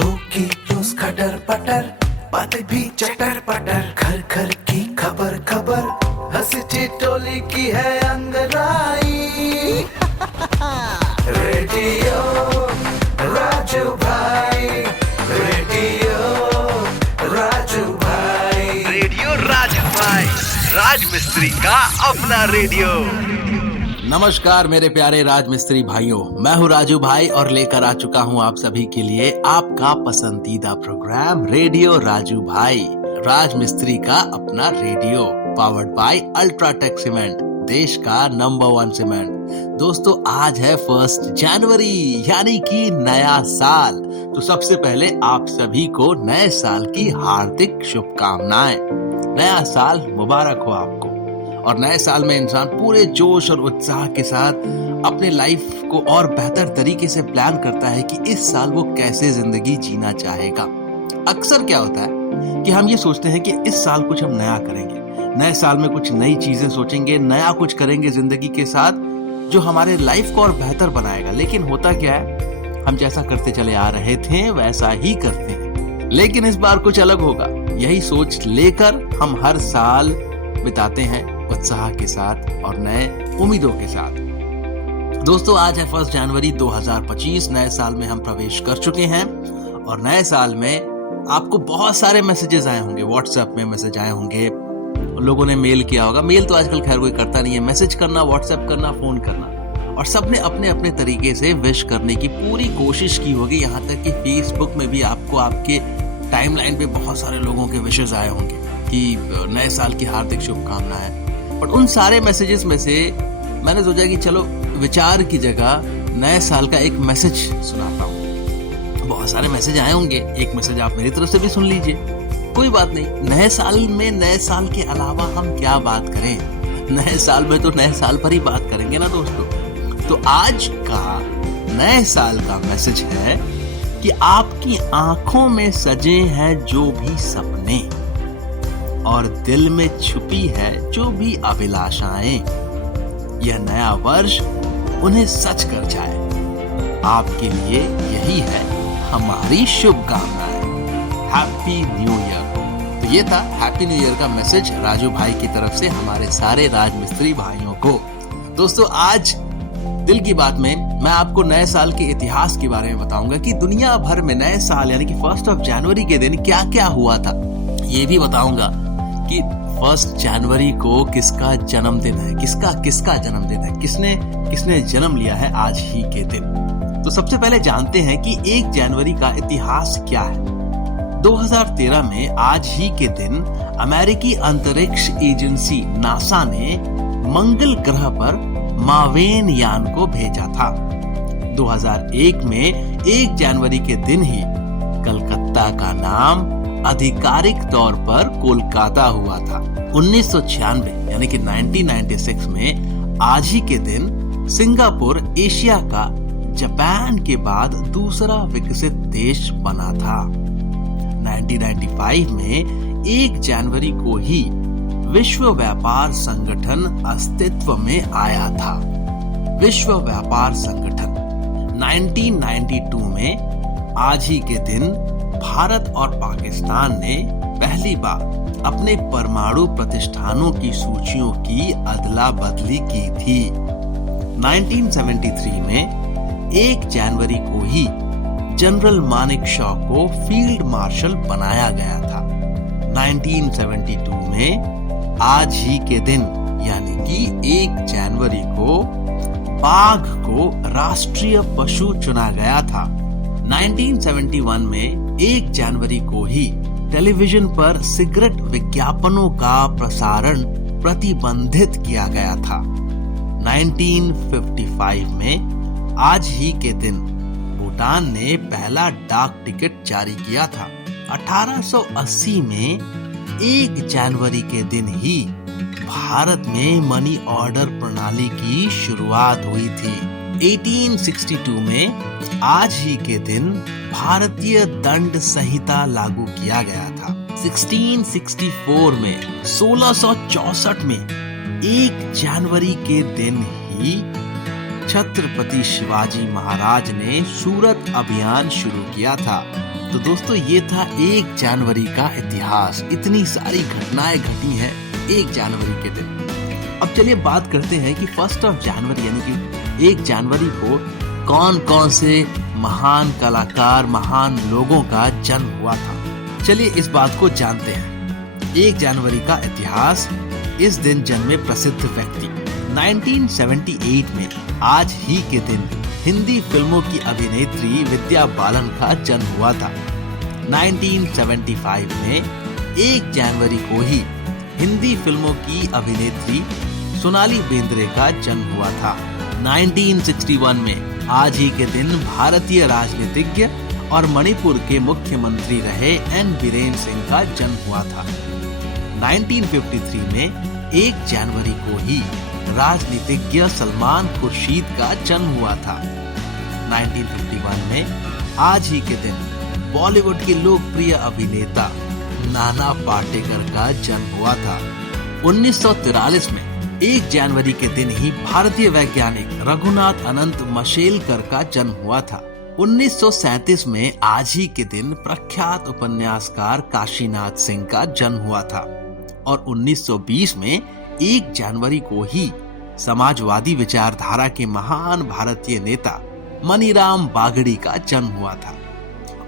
होगी रोज खटर पटर, बातें भी चटर पटर, घर घर की खबर खबर, हंसी ठिठोली की है अंगराई। रेडियो राजू भाई, रेडियो राजू भाई, रेडियो राजू भाई, राज मिस्त्री का अपना रेडियो। नमस्कार मेरे प्यारे राज मिस्त्री भाइयों, मैं हूँ राजू भाई और लेकर आ चुका हूँ आप सभी के लिए आपका पसंदीदा प्रोग्राम रेडियो राजू भाई, राज मिस्त्री का अपना radio, powered by UltraTech cement, देश का नंबर 1 सीमेंट। दोस्तों आज है 1 जनवरी यानी कि नया साल। तो सबसे पहले आप सभी को नए साल की हार्दिक शुभकामनाएं। नया साल मुबारक हो आपको। और नए साल में इंसान पूरे जोश और उत्साह के साथ अपने लाइफ को और बेहतर तरीके से प्लान करता है कि इस साल वो कैसे जिंदगी जीना चाहेगा। अक्सर क्या होता है कि हम ये सोचते हैं कि इस साल कुछ हम नया करेंगे, नए साल में कुछ नई चीजें सोचेंगे, नया कुछ करेंगे जिंदगी के साथ जो हमारे लाइफ को और बेहतर बनाएगा। लेकिन होता क्या है, हम जैसा करते चले आ रहे थे वैसा ही करते हैं। लेकिन इस बार कुछ अलग होगा, यही सोच लेकर हम हर साल बिताते हैं उत्साह के साथ और नए उम्मीदों के साथ। दोस्तों आज है 1 जनवरी 2025, नए साल में हम प्रवेश कर चुके हैं। और नए साल में आपको बहुत सारे मैसेजेस आए होंगे, व्हाट्सएप में मैसेज आए होंगे, लोगों ने मेल किया होगा। मेल तो आजकल खैर कोई करता नहीं है, मैसेज करना, व्हाट्सएप करना, फोन करना, और सबने अपने अपने तरीके से विश करने की पूरी कोशिश की होगी। यहाँ तक कि फेसबुक में भी आपको आपके टाइमलाइन पे बहुत सारे लोगों के विशेष आए होंगे कि नए साल की हार्दिक शुभकामनाएं। बट उन सारे मैसेजेस में से मैंने सोचा कि चलो विचार की जगह नए साल का एक मैसेज सुनाता हूँ। बहुत सारे मैसेज आए होंगे, एक मैसेज आप मेरी तरफ से भी सुन लीजिए, कोई बात नहीं। नए साल में नए साल के अलावा हम क्या बात करें, नए साल में तो नए साल पर ही बात करेंगे ना दोस्तों। तो आज का नए साल का मैसेज है कि आपकी आंखों में सजे हैं जो भी सपने और दिल में छुपी है जो भी अभिलाषाएं, यह नया वर्ष उन्हें सच कर जाए। आपके लिए यही है हमारी शुभकामनाएं। Happy new year. तो ये था हैप्पी न्यू ईयर का मैसेज राजू भाई की तरफ से हमारे सारे राजमिस्त्री भाइयों को। दोस्तों आज दिल की बात में मैं आपको नए साल के इतिहास के बारे में बताऊंगा कि दुनिया भर में नए साल यानी कि 1 जनवरी के दिन क्या क्या हुआ था। ये भी बताऊंगा कि 1 जनवरी को किसका जन्मदिन है, किसका जन्मदिन है, किसने जन्म लिया है आज ही के दिन। तो सबसे पहले जानते हैं कि 1 जनवरी का इतिहास क्या है। 2013 में आज ही के दिन अमेरिकी अंतरिक्ष एजेंसी नासा ने मंगल ग्रह पर मावेन यान को भेजा था। 2001 में 1 जनवरी के दिन ही कलकत्ता का नाम आधिकारिक तौर पर कोलकाता हुआ था। 1996 यानी कि 1996 में आज ही के दिन सिंगापुर एशिया का जापान के बाद दूसरा विकसित देश बना था। 1995 में 1 जनवरी को ही विश्व व्यापार संगठन अस्तित्व में आया था। विश्व व्यापार संगठन 1992 में आज ही के दिन भारत और पाकिस्तान ने पहली बार अपने परमाणु प्रतिष्ठानों की सूचियों की अदला बदली की थी। 1973 में 1 जनवरी को ही जनरल मानेकशॉ को फील्ड मार्शल बनाया गया था। 1972 में आज ही के दिन यानी कि 1 जनवरी को बाघ को राष्ट्रीय पशु चुना गया था। 1971 में 1 जनवरी को ही टेलीविजन पर सिगरेट विज्ञापनों का प्रसारण प्रतिबंधित किया गया था। 1955 में आज ही के दिन भूटान ने पहला डाक टिकट जारी किया था। 1880 में 1 जनवरी के दिन ही भारत में मनी ऑर्डर प्रणाली की शुरुआत हुई थी। 1862 में आज ही के दिन भारतीय दंड संहिता लागू किया गया था। 1664 में 1664 में 1 जनवरी के दिन ही छत्रपति शिवाजी महाराज ने सूरत अभियान शुरू किया था। तो दोस्तों ये था 1 जनवरी का इतिहास। इतनी सारी घटनाएं घटी हैं 1 जनवरी के दिन। अब चलिए बात करते हैं कि 1 जनवरी यानी कि 1 जनवरी को कौन कौन से महान कलाकार, महान लोगों का जन्म हुआ था। चलिए इस बात को जानते हैं। 1 जनवरी का इतिहास। इस दिन जन्मे प्रसिद्ध व्यक्ति। 1978 में आज ही के दिन हिंदी फिल्मों की अभिनेत्री विद्या बालन का जन्म हुआ था। 1975 में 1 जनवरी को ही हिंदी फिल्मों की अभिनेत्री सोनाली बेंद्रे का जन्म हुआ था। 1961 में आज ही के दिन भारतीय राजनीतिज्ञ और मणिपुर के मुख्यमंत्री रहे एन बीरेन सिंह का जन्म हुआ था। 1953 में 1 जनवरी को ही राजनीतिज्ञ सलमान खुर्शीद का जन्म हुआ था। 1951 में आज ही के दिन बॉलीवुड के लोकप्रिय अभिनेता नाना पाटेकर का जन्म हुआ था। 1943 में 1 जनवरी के दिन ही भारतीय वैज्ञानिक रघुनाथ अनंत मशेलकर का जन्म हुआ था। 1937 में आज ही के दिन प्रख्यात उपन्यासकार काशीनाथ सिंह का जन्म हुआ था। और 1920 में 1 जनवरी को ही समाजवादी विचारधारा के महान भारतीय नेता मनीराम बागड़ी का जन्म हुआ था।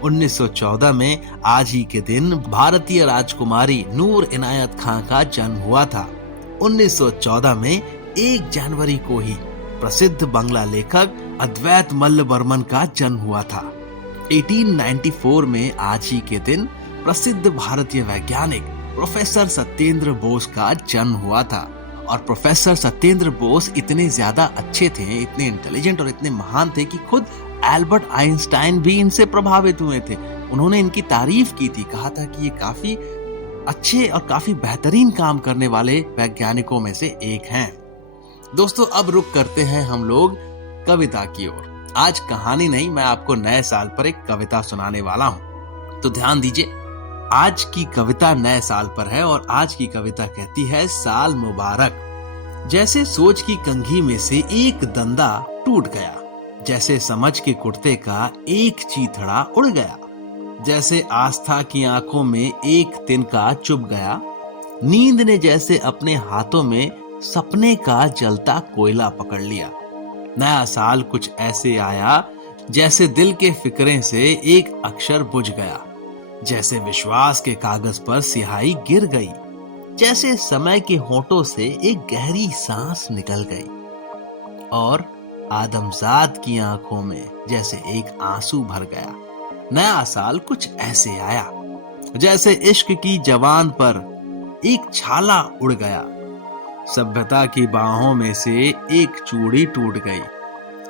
1914 में आज ही के दिन भारतीय राजकुमारी नूर इनायत खां का जन्म हुआ था। 1914 में 1 जनवरी को ही प्रसिद्ध बांग्ला लेखक अद्वैत मल्ल बर्मन का जन्म हुआ था। 1894 में आज ही के दिन प्रसिद्ध भारतीय वैज्ञानिक प्रोफेसर सत्येंद्र बोस का जन्म हुआ था। और प्रोफेसर सत्येंद्र बोस इतने ज्यादा अच्छे थे, इतने इंटेलिजेंट और इतने महान थे कि खुद एल्बर्ट आइंस्टाइन भी इनसे प्रभावित हुए थे। उन्होंने इनकी तारीफ की थी, कहा था कि ये काफी अच्छे और काफी बेहतरीन काम करने वाले वैज्ञानिकों में से एक हैं। दोस्तों अब रुक करते हैं हम लोग कविता की ओर। आज कहानी नहीं, मैं आपको नए साल पर एक कविता सुनाने वाला हूं, तो ध्यान दीजिए। आज की कविता नए साल पर है और आज की कविता कहती है, साल मुबारक। जैसे सोच की कंघी में से एक दंदा टूट गया, जैसे समझ के कुर्ते का एक चीथड़ा उड़ गया, जैसे आस्था की आंखों में एक तिनका चुभ गया, नींद ने जैसे अपने हाथों में सपने का जलता कोयला पकड़ लिया। नया साल कुछ ऐसे आया जैसे दिल के फिक्रे से एक अक्षर बुझ गया, जैसे विश्वास के कागज पर स्याही गिर गई, जैसे समय के होठों से एक गहरी सांस निकल गई और आदमजाद की आंखों में जैसे एक आंसू भर गया। नया साल कुछ ऐसे आया जैसे इश्क की जवान पर एक छाला उड़ गया, सभ्यता की बाहों में से एक चूड़ी टूट गई,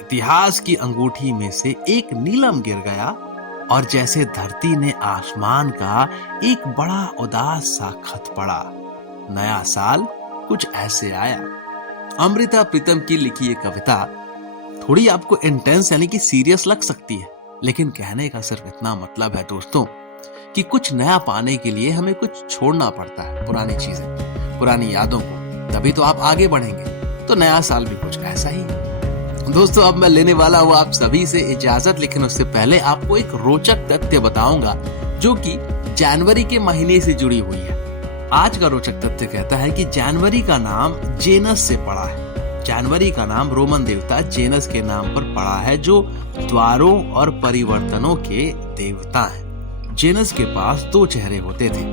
इतिहास की अंगूठी में से एक नीलम गिर गया और जैसे धरती ने आसमान का एक बड़ा उदास सा खत पढ़ा। नया साल कुछ ऐसे आया। अमृता प्रीतम की लिखी ये कविता थोड़ी आपको इंटेंस यानी कि सीरियस लग सकती है, लेकिन कहने का सिर्फ इतना मतलब है दोस्तों कि कुछ नया पाने के लिए हमें कुछ छोड़ना पड़ता है, पुरानी चीजें, पुरानी यादों को, तभी तो आप आगे बढ़ेंगे। तो नया साल भी कुछ ऐसा ही है। दोस्तों अब मैं लेने वाला हूँ आप सभी से इजाजत, लेकिन उससे पहले आपको एक रोचक तथ्य बताऊंगा जो कि जनवरी के महीने से जुड़ी हुई है। आज का रोचक तथ्य कहता है कि जनवरी का नाम जेनस से पड़ा है। जनवरी का नाम रोमन देवता जेनस के नाम पर पड़ा है, जो द्वारों और परिवर्तनों के देवता हैं। जेनस के पास 2 चेहरे होते थे,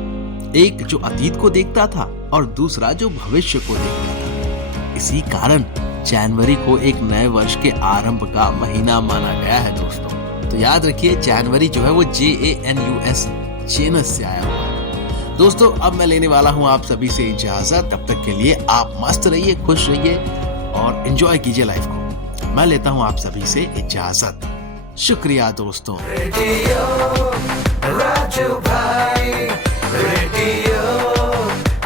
एक जो अतीत को देखता था और दूसरा जो भविष्य को देखता था। इसी कारण जनवरी को एक नए वर्ष के आरंभ का महीना माना गया है दोस्तों। तो याद रखिए जनवरी जो है वो JANUS जेनस से आया हुआ है। दोस्तों अब मैं लेने वाला हूँ आप सभी से इजाजत। तब तक के लिए आप मस्त रहिए, खुश रहिए और एंजॉय कीजिए लाइफ को। मैं लेता हूँ आप सभी से इजाजत। शुक्रिया दोस्तों। रेडियो राजू भाई, रेडियो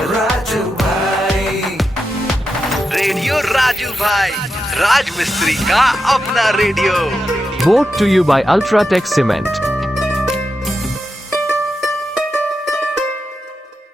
राजू भाई, रेडियो राजू भाई, राज मिस्त्री का अपना radio. Brought to you by Ultratech Cement.